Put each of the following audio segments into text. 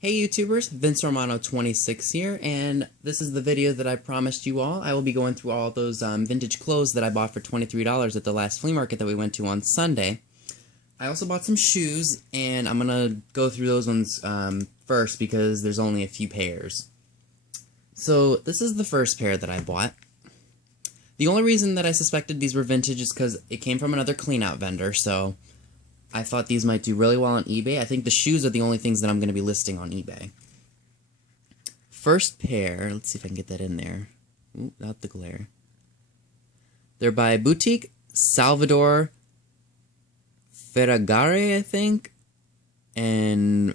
Hey YouTubers, Vince Romano 26 here, and this is the video that I promised you all. I will be going through all those vintage clothes that I bought for $23 at the last flea market that we went to on Sunday. I also bought some shoes, and I'm gonna go through those ones first because there's only a few pairs. So this is the first pair that I bought. The only reason that I suspected these were vintage is because it came from another clean-out vendor, so I thought these might do really well on eBay. I think the shoes are the only things that I'm going to be listing on eBay. First pair, let's see if I can get that in there. Ooh, not the glare. They're by Boutique Salvador Ferragare, I think, and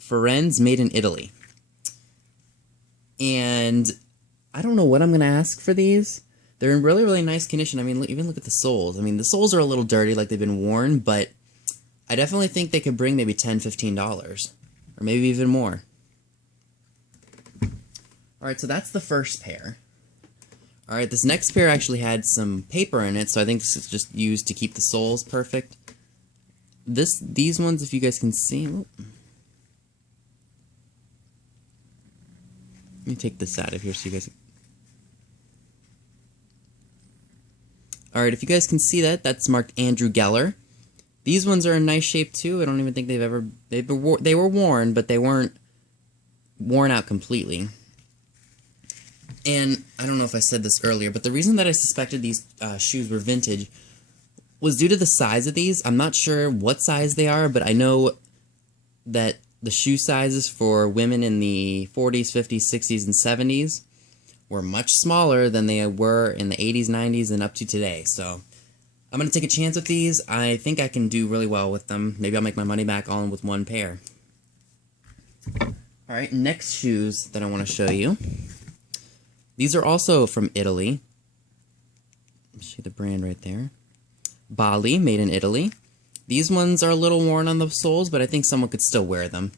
Firenze, made in Italy. And I don't know what I'm going to ask for these. They're in really, really nice condition. I mean, even look at the soles. I mean, the soles are a little dirty, like they've been worn, but I definitely think they could bring maybe $10, $15, or maybe even more. Alright, so that's the first pair. Alright, this next pair actually had some paper in it, so I think this is just used to keep the soles perfect. These ones, if you guys can see... Let me take this out of here so you guys... Alright, if you guys can see that, that's marked Andrew Geller. These ones are in nice shape too. I don't even think they were worn, but they weren't worn out completely. And I don't know if I said this earlier, but the reason that I suspected these shoes were vintage was due to the size of these. I'm not sure what size they are, but I know that the shoe sizes for women in the 40s, 50s, 60s, and 70s were much smaller than they were in the 80s, 90s, and up to today. So I'm going to take a chance with these. I think I can do really well with them. Maybe I'll make my money back all in with one pair. Alright, next shoes that I want to show you. These are also from Italy. Let me show you the brand right there. Bali, made in Italy. These ones are a little worn on the soles, but I think someone could still wear them.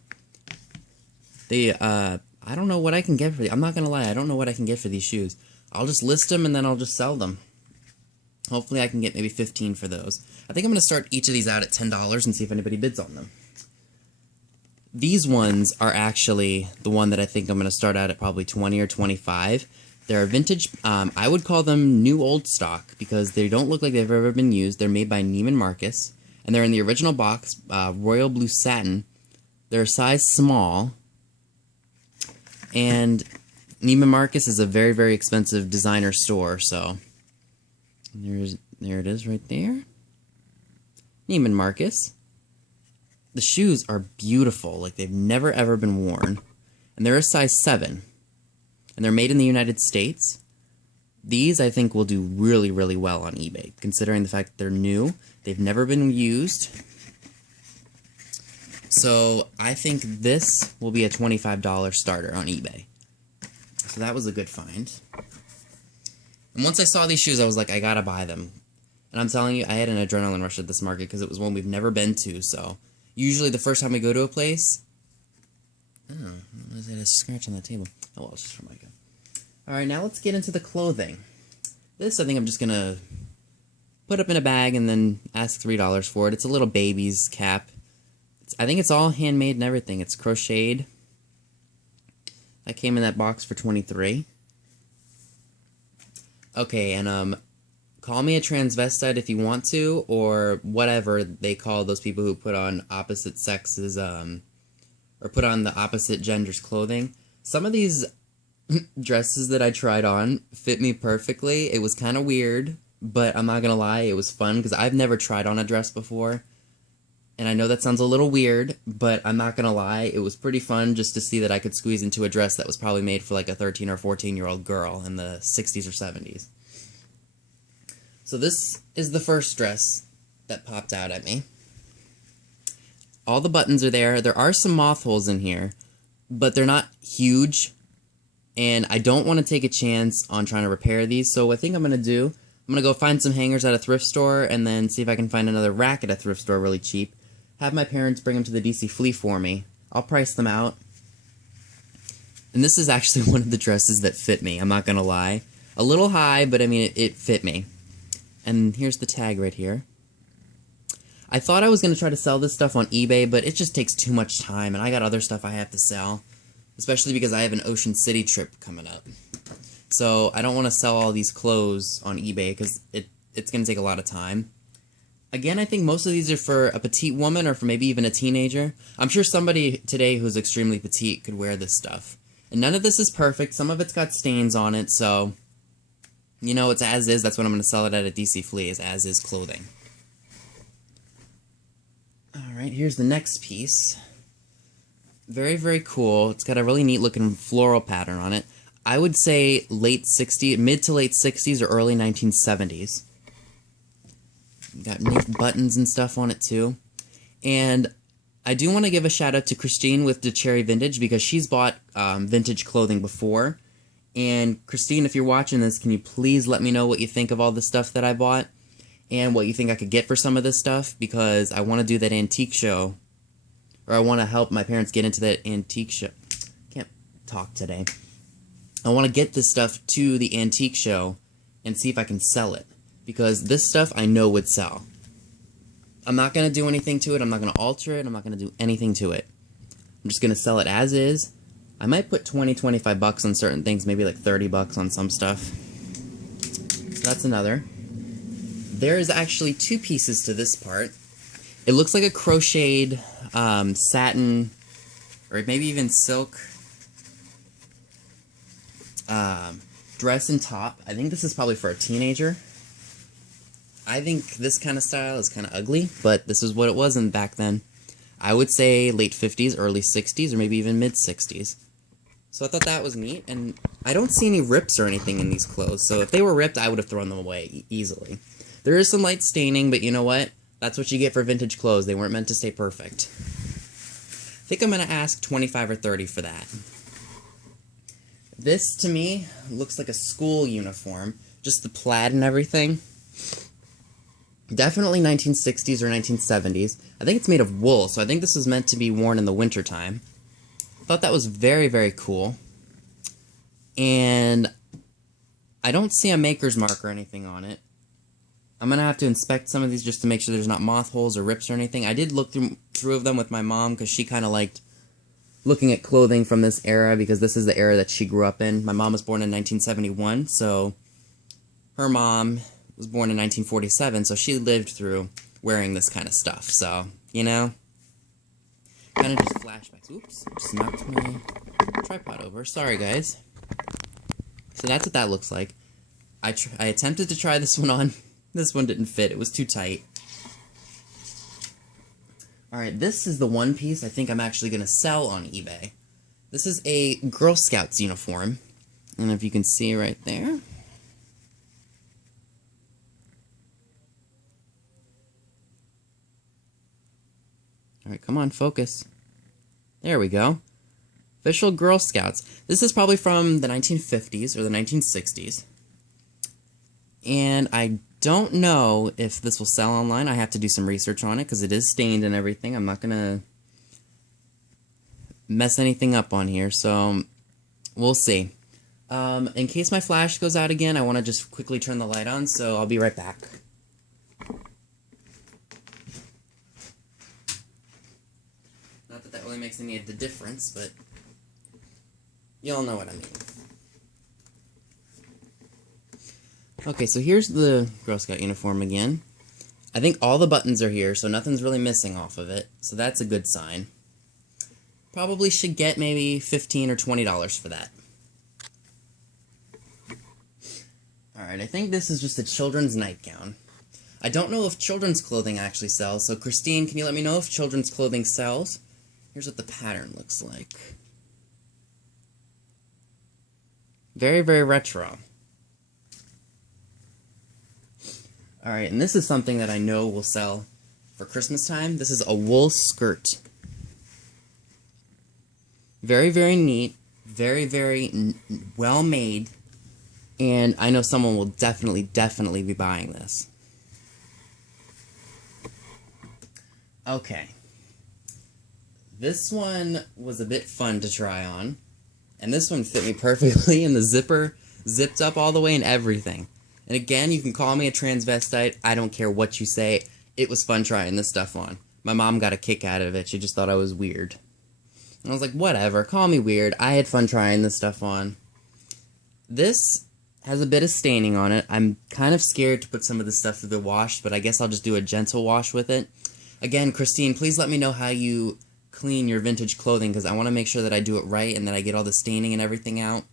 I don't know what I can get for these. I'm not going to lie, I don't know what I can get for these shoes. I'll just list them and then I'll just sell them. Hopefully I can get maybe 15 for those. I think I'm going to start each of these out at $10 and see if anybody bids on them. These ones are actually the one that I think I'm going to start out at probably 20 or 25. They're vintage, I would call them new old stock because they don't look like they've ever been used. They're made by Neiman Marcus and they're in the original box, royal blue satin. They're a size small. And Neiman Marcus is a very, very expensive designer store, so there it is right there. Neiman Marcus. The shoes are beautiful, like they've never ever been worn. And they're a size 7. And they're made in the United States. These, I think, will do really, really well on eBay, considering the fact that they're new. They've never been used. So I think this will be a $25 starter on eBay. So that was a good find. And once I saw these shoes, I was like, I gotta buy them. And I'm telling you, I had an adrenaline rush at this market because it was one we've never been to. So usually the first time we go to a place... Oh, there's a scratch on the table. Oh, well, it's just for Micah. Alright, now let's get into the clothing. This, I think I'm just gonna put up in a bag and then ask $3 for it. It's a little baby's cap. I think it's all handmade and everything. It's crocheted. That came in that box for $23. Okay, and call me a transvestite if you want to, or whatever they call those people who put on opposite sexes, or put on the opposite gender's clothing. Some of these dresses that I tried on fit me perfectly. It was kind of weird, but I'm not gonna lie, it was fun because I've never tried on a dress before. And I know that sounds a little weird, but I'm not gonna lie, it was pretty fun just to see that I could squeeze into a dress that was probably made for like a 13 or 14-year-old girl in the 60s or 70s. So this is the first dress that popped out at me. All the buttons are there. There are some moth holes in here, but they're not huge. And I don't want to take a chance on trying to repair these, so what I think I'm gonna do, I'm gonna go find some hangers at a thrift store and then see if I can find another rack at a thrift store really cheap. Have my parents bring them to the DC Flea for me. I'll price them out. And this is actually one of the dresses that fit me, I'm not gonna lie. A little high, but I mean, it fit me. And here's the tag right here. I thought I was going to try to sell this stuff on eBay, but it just takes too much time, and I got other stuff I have to sell, especially because I have an Ocean City trip coming up. So I don't want to sell all these clothes on eBay because it's going to take a lot of time. Again, I think most of these are for a petite woman or for maybe even a teenager. I'm sure somebody today who's extremely petite could wear this stuff. And none of this is perfect. Some of it's got stains on it, so, you know, it's as is. That's what I'm going to sell it at DC Flea, is as is clothing. Alright, here's the next piece. Very, very cool. It's got a really neat looking floral pattern on it. I would say mid to late 60s or early 1970s. Got neat buttons and stuff on it too. And I do want to give a shout out to Christine with the Cherry Vintage because she's bought vintage clothing before. And Christine, if you're watching this, can you please let me know what you think of all the stuff that I bought and what you think I could get for some of this stuff, because I want to do that antique show, or I want to help my parents get into that antique show. Can't talk today. I want to get this stuff to the antique show and see if I can sell it, because this stuff I know would sell. I'm not going to do anything to it. I'm not going to alter it. I'm not going to do anything to it. I'm just going to sell it as is. I might put 20, 25 bucks on certain things, maybe like 30 bucks on some stuff. So that's another. There's actually two pieces to this part. It looks like a crocheted satin, or maybe even silk dress and top. I think this is probably for a teenager. I think this kind of style is kind of ugly, but this is what it was in back then. I would say late 50s, early 60s, or maybe even mid 60s. So I thought that was neat, and I don't see any rips or anything in these clothes, so if they were ripped, I would have thrown them away easily. There is some light staining, but you know what? That's what you get for vintage clothes. They weren't meant to stay perfect. I think I'm going to ask 25 or 30 for that. This, to me, looks like a school uniform. Just the plaid and everything. Definitely 1960s or 1970s. I think it's made of wool, so I think this was meant to be worn in the wintertime. Thought that was very, very cool. And I don't see a maker's mark or anything on it. I'm going to have to inspect some of these just to make sure there's not moth holes or rips or anything. I did look through of them with my mom because she kind of liked looking at clothing from this era because this is the era that she grew up in. My mom was born in 1971, so her mom was born in 1947, so she lived through wearing this kind of stuff. So, you know, kind of just flashbacks. Oops, just knocked my tripod over. Sorry, guys. So that's what that looks like. I attempted to try this one on. This one didn't fit. It was too tight. Alright, this is the one piece I think I'm actually going to sell on eBay. This is a Girl Scouts uniform. I don't know if you can see right there. Alright, come on, focus. There we go. Official Girl Scouts. This is probably from the 1950s or the 1960s. And I don't know if this will sell online. I have to do some research on it because it is stained and everything. I'm not going to mess anything up on here, so we'll see. In case my flash goes out again, I want to just quickly turn the light on, so I'll be right back. Not that that really makes any of the difference, but y'all know what I mean. Okay, so here's the Girl Scout uniform again. I think all the buttons are here, so nothing's really missing off of it, so that's a good sign. Probably should get maybe $15 or $20 for that. Alright, I think this is just a children's nightgown. I don't know if children's clothing actually sells, so Christine, can you let me know if children's clothing sells? Here's what the pattern looks like. Very, very retro. Alright, and this is something that I know will sell for Christmas time. This is a wool skirt. Very, very neat. Very, very well made. And I know someone will definitely be buying this. Okay. This one was a bit fun to try on. And this one fit me perfectly, and the zipper zipped up all the way and everything. And again, you can call me a transvestite. I don't care what you say. it was fun trying this stuff on. My mom got a kick out of it. She just thought I was weird. And I was like, whatever, call me weird. I had fun trying this stuff on. This has a bit of staining on it. I'm kind of scared to put some of this stuff through the wash, but I guess I'll just do a gentle wash with it. Again, Christine, please let me know how you clean your vintage clothing, because I want to make sure that I do it right and that I get all the staining and everything out,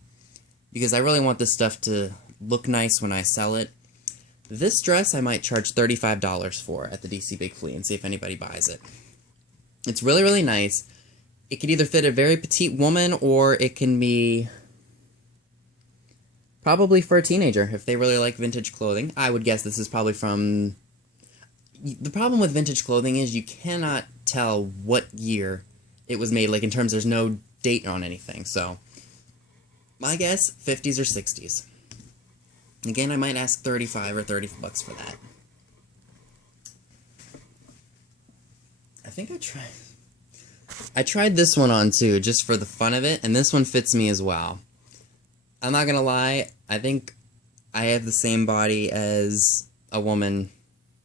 because I really want this stuff to look nice when I sell it. This dress I might charge $35 for at the DC Big Flea and see if anybody buys it. It's really, really nice. It could either fit a very petite woman, or it can be probably for a teenager if they really like vintage clothing. I would guess this is probably from... The problem with vintage clothing is you cannot tell what year it was made, like in terms there's no date on anything, so my guess, 50s or 60s. Again, I might ask $35 or $30 for that. I think I tried this one on too, just for the fun of it, and this one fits me as well. I'm not gonna lie, I think I have the same body as a woman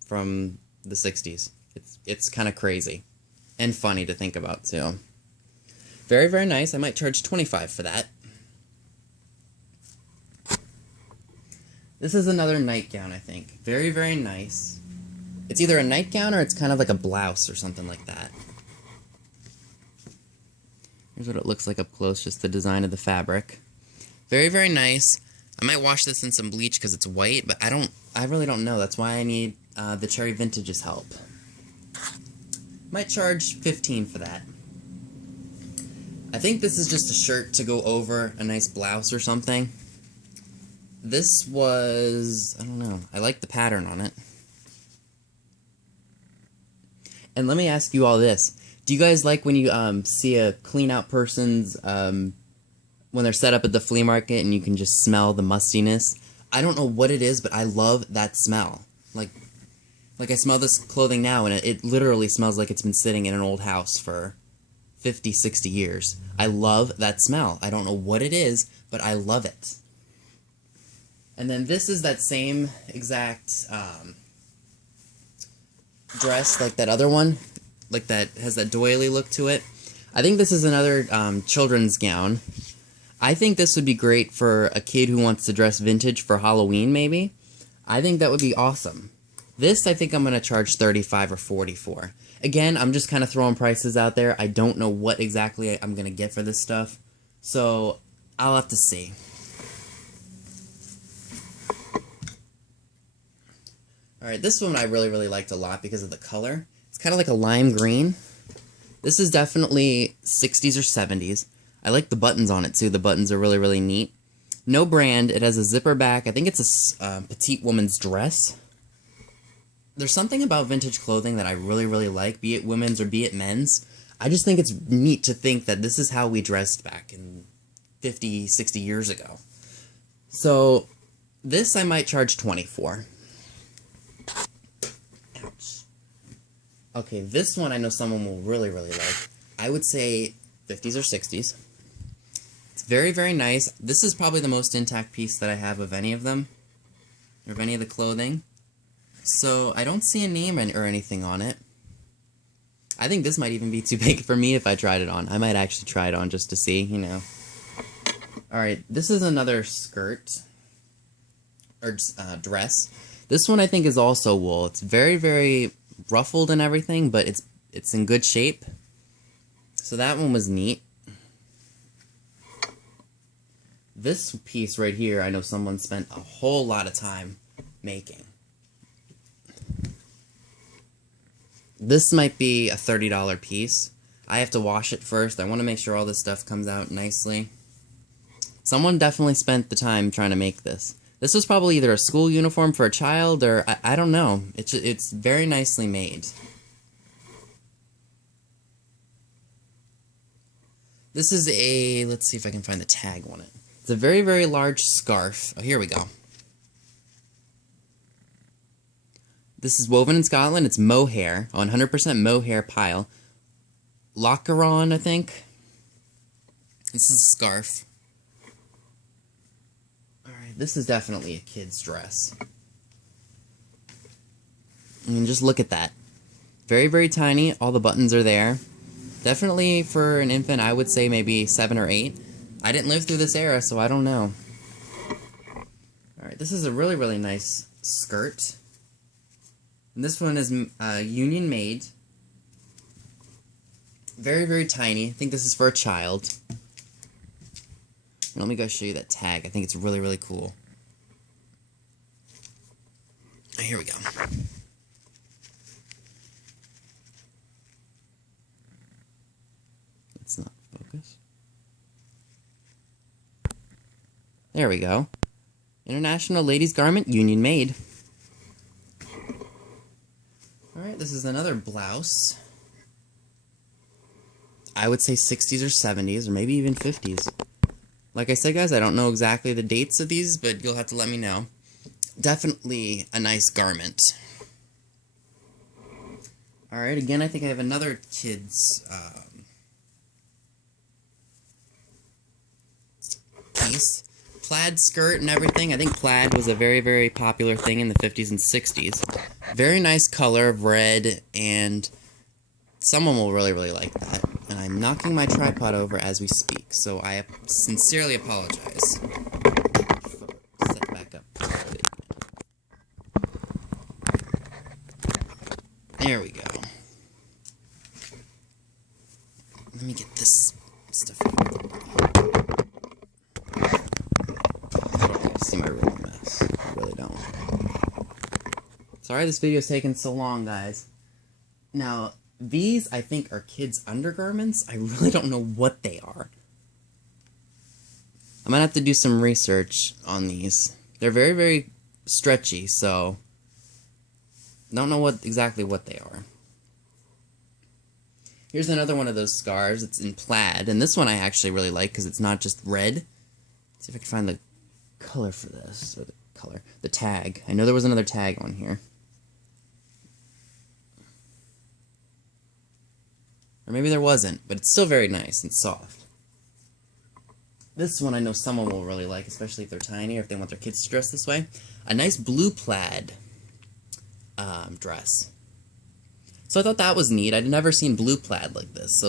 from the 60s. It's kind of crazy. And funny to think about, too. Very, very nice. I might charge $25 for that. This is another nightgown, I think. Very, very nice. It's either a nightgown or it's kind of like a blouse or something like that. Here's what it looks like up close, just the design of the fabric. Very, very nice. I might wash this in some bleach because it's white, but I really don't know. That's why I need the Cherry Vintage's help. Might charge $15 for that. I think this is just a shirt to go over a nice blouse or something. This was, I don't know, I like the pattern on it. And let me ask you all this. Do you guys like when you see a clean out person's, when they're set up at the flea market and you can just smell the mustiness? I don't know what it is, but I love that smell. Like I smell this clothing now, and it literally smells like it's been sitting in an old house for 50, 60 years. I love that smell. I don't know what it is, but I love it. And then this is that same exact dress, like that other one, like that has that doily look to it. I think this is another children's gown. I think this would be great for a kid who wants to dress vintage for Halloween, maybe. I think that would be awesome. This, I think I'm going to charge $35 or $40 for. Again, I'm just kind of throwing prices out there. I don't know what exactly I'm going to get for this stuff, so I'll have to see. Alright, this one I really, really liked a lot because of the color. It's kind of like a lime green. This is definitely 60s or 70s. I like the buttons on it, too. The buttons are really, really neat. No brand. It has a zipper back. I think it's a petite woman's dress. There's something about vintage clothing that I really, really like, be it women's or be it men's. I just think it's neat to think that this is how we dressed back in 50, 60 years ago. So, this I might charge $20 for. Ouch. Okay, this one I know someone will really, really like. I would say 50s or 60s. It's very, very nice. This is probably the most intact piece that I have of any of them, or of any of the clothing. So, I don't see a name or anything on it. I think this might even be too big for me if I tried it on. I might actually try it on just to see, you know. Alright, this is another skirt, or dress. This one I think is also wool. It's very, very ruffled and everything, but it's in good shape. So that one was neat. This piece right here, I know someone spent a whole lot of time making. This might be a $30 piece. I have to wash it first. I want to make sure all this stuff comes out nicely. Someone definitely spent the time trying to make this. This was probably either a school uniform for a child or I don't know. It's very nicely made. This is a, let's see if I can find the tag on it. It's a very, very large scarf. Oh, here we go. This is woven in Scotland. It's mohair, 100% mohair pile. Locheron, I think. This is a scarf. Alright, this is definitely a kid's dress. And just look at that. Very, very tiny. All the buttons are there. Definitely for an infant, I would say maybe 7 or 8. I didn't live through this era, so I don't know. Alright, this is a really, really nice skirt. And this one is union made. Very, very tiny. I think this is for a child. Let me go show you that tag. I think it's really, really cool. Here we go. It's not focus. There we go. International Ladies Garment, union made. Alright, this is another blouse. I would say 60s or 70s, or maybe even 50s. Like I said, guys, I don't know exactly the dates of these, but you'll have to let me know. Definitely a nice garment. Alright, again, I think I have another kid's piece. Plaid skirt and everything. I think plaid was a very, very popular thing in the 50s and 60s. Very nice color of red, and someone will really, really like that. And I'm knocking my tripod over as we speak, so I sincerely apologize. Set back up. There we go. Let me get this stuff out. See my room a mess. I really don't. Sorry this video's taking so long, guys. Now, these, I think, are kids' undergarments. I really don't know what they are. I'm gonna have to do some research on these. They're very, very stretchy, so don't know exactly what they are. Here's another one of those scarves. It's in plaid, and this one I actually really like because it's not just red. Let's see if I can find the color for this, or the tag. I know there was another tag on here. Or maybe there wasn't, but it's still very nice and soft. This one I know someone will really like, especially if they're tiny or if they want their kids to dress this way. A nice blue plaid dress. So I thought that was neat. I'd never seen blue plaid like this.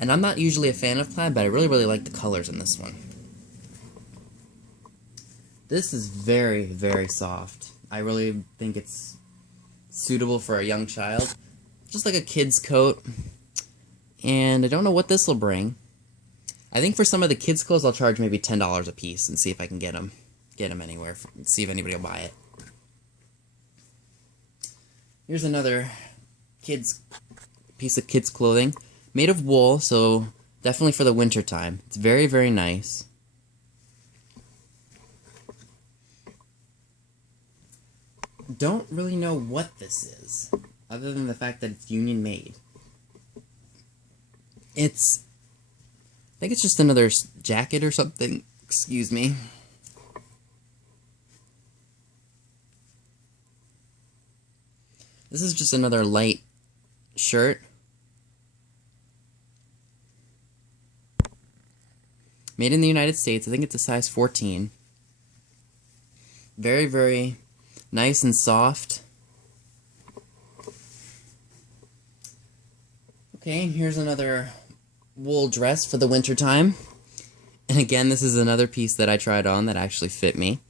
And I'm not usually a fan of plaid, but I really, really like the colors in this one. This is very, very soft. I really think it's suitable for a young child. Just like a kid's coat. And I don't know what this will bring. I think for some of the kids' clothes, I'll charge maybe $10 a piece and see if I can get them anywhere. See if anybody will buy it. Here's another piece of kids' clothing. Made of wool, so definitely for the winter time. It's very, very nice. Don't really know what this is, other than the fact that it's union made. I think it's just another jacket or something. Excuse me. This is just another light shirt. Made in the United States. I think it's a size 14. Very, very nice and soft. Okay, and here's another wool dress for the winter time. And again, this is another piece that I tried on that actually fit me.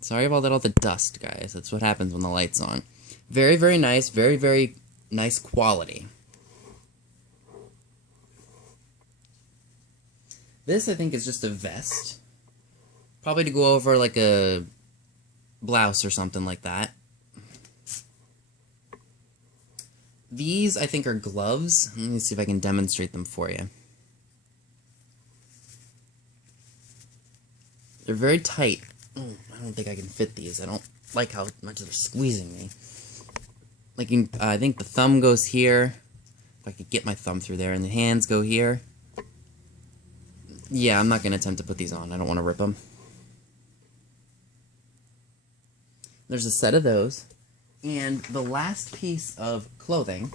Sorry about all the dust, guys. That's what happens when the light's on. Very, very nice. Very, very nice quality. This, I think, is just a vest. Probably to go over like a blouse or something like that. These, I think, are gloves. Let me see if I can demonstrate them for you. They're very tight. Oh, I don't think I can fit these. I don't like how much they're squeezing me. Like, I think the thumb goes here. If I could get my thumb through there. And the hands go here. Yeah, I'm not going to attempt to put these on. I don't want to rip them. There's a set of those. And the last piece of clothing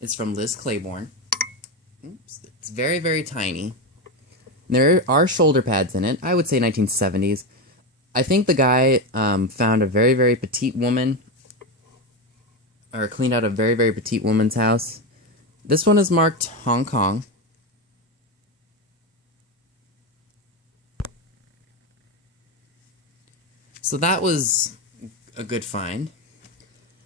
is from Liz Claiborne. Oops, it's very, very tiny. There are shoulder pads in it. I would say 1970s. I think the guy found a very, very petite woman, or cleaned out a very, very petite woman's house. This one is marked Hong Kong. So that was a good find.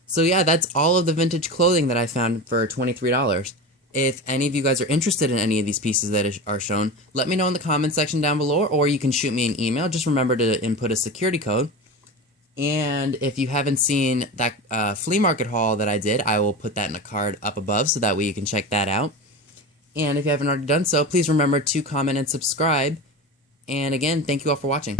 So yeah, that's all of the vintage clothing that I found for $23. If any of you guys are interested in any of these pieces that are shown, let me know in the comment section down below, or you can shoot me an email. Just remember to input a security code. And if you haven't seen that flea market haul that I did, I will put that in a card up above so that way you can check that out. And if you haven't already done so, please remember to comment and subscribe. And again, thank you all for watching.